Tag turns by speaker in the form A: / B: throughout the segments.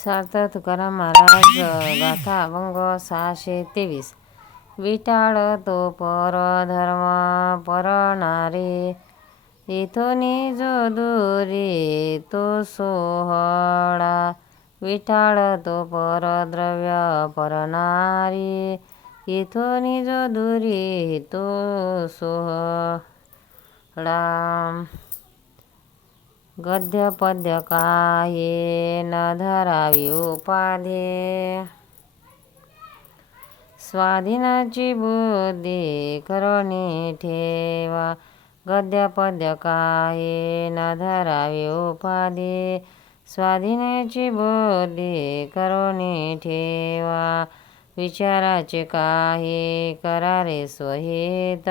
A: सार्थ तुकाराम महाराज गाथा अभंग सहाशे तेवीस विटाळ तो पर धर्म परणारे इथोनी जो दुरी तो सोहळा। विटाळ तो परद्रव्य परणारी इथोनी जो दुरी तो सोहळा। गद्य पद्य काये न धरावी उपाधे. स्वाधीनाची बुद्धी करुणी ठेवा. गद्य पद्य काये न धरावी उपाधे. स्वाधीनाची बुद्धी करुणी ठेवा. विचाराचे काही करारे स्वहित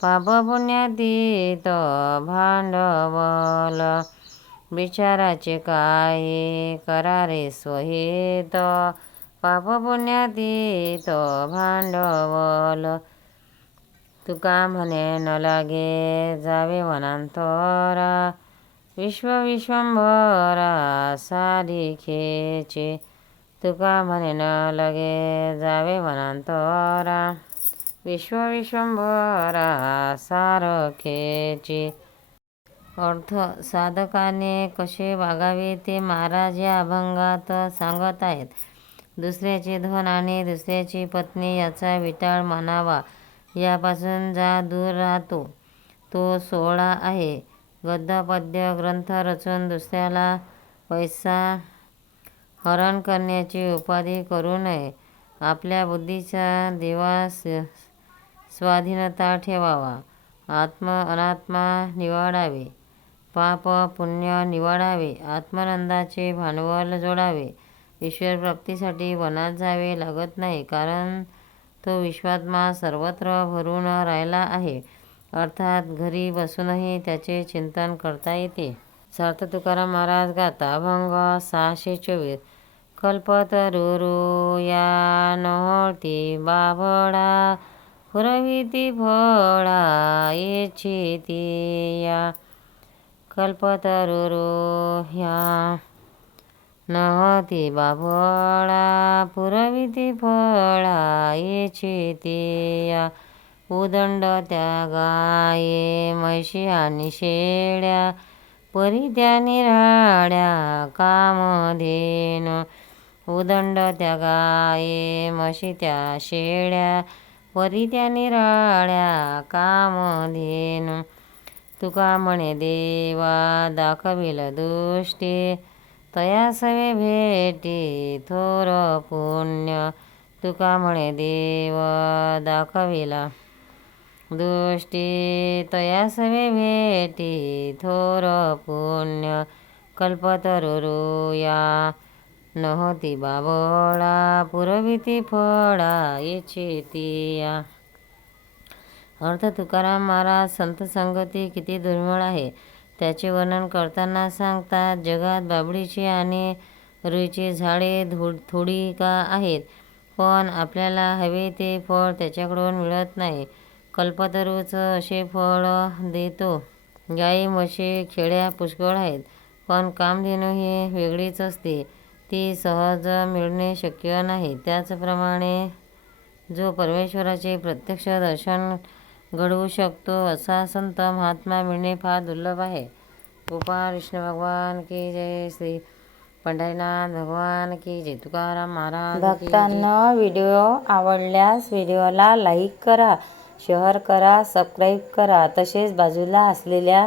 A: पाप पुण्यातीत भांडवल विचाराचे काही करारे स्वहित पाप पुण्यातीत भांडवल तुका म्हणे न लागे जावे वनांतरा विश्व विश्वंभरा सारिखेचे तुका म्हणे न लगे जावे वनांतरा विश्व सारखेचे अर्थ साधकाने कसे वागावे ते महाराज या अभंगात सांगत आहेत. दुसऱ्याचे धन आणि दुसऱ्याची पत्नी याचा विटाळ मानावा यापासून जा दूर राहतो. तो सोहळा आहे. गद्यपद्य ग्रंथ रचून दुसऱ्याला पैसा हरण करण्याची उपाधी करू नये. आपल्या बुद्धीचा देवास स्वाधीनता ठेवावा. आत्म अनात्मा निवाडावे. पाप पुण्य निवडावे. आत्मानंदाचे भांडवल जोडावे. ईश्वर प्राप्तीसाठी वनात जावे लागत नाही कारण तो विश्वात्मा सर्वत्र भरून राहिला आहे. अर्थात घरी बसूनही त्याचे चिंतन करता येते. सार्थ तुकाराम महाराज गाता अभंग सहाशे चोवीस. कल्पतरुरू या नहोती बाबडा पुरविती फळा येची कल्पतरुरो ह्या नहोती बाभळा पुरविती फळा येची उदंड त्या गाये म्हशी आणि शेळ्या परी त्या काम कामधेन उदंड त्या गाये म्हशी त्या शेळ्या परित्या त्या निराळ्या कामधेन तुका म्हणे देवा दाखविल दृष्टी. तया सवे भेटी थोर पुण्य. तुका म्हणे देव दाखविला दृष्टी. तया सवे भेटी थोर पुण्य. कल्पतरुया नव्हती बाबळा पुरविती फळा येची अर्थ तुकाराम महाराज संत संगती किती दुर्मिळ आहे. त्याचे वर्णन करताना सांगतात जगात बाबडीची आणि रुईची झाडे धो थोडी का आहेत? पण आपल्याला हवे ते फळ त्याच्याकडून मिळत नाही. कल्पतरूचं असे फळ देतो. गाई म्हशी खेड्या पुष्कळ आहेत. पण कामधेनू ही वेगळीच असते. ती सहज मिळणे शक्य नाही. त्याचप्रमाणे जो परमेश्वराचे प्रत्यक्ष दर्शन घडवू शकतो असा संत महात्मा मिळणे फार दुर्लभ आहे. गोपाळ विष्णू भगवान की जय श्री पंढरीनाथ भगवान की जय. तुकाराम महाराज
B: भक्तांना व्हिडिओ आवडल्यास व्हिडिओला लाईक करा शेअर करा सबस्क्राईब करा. तसेच बाजूला असलेल्या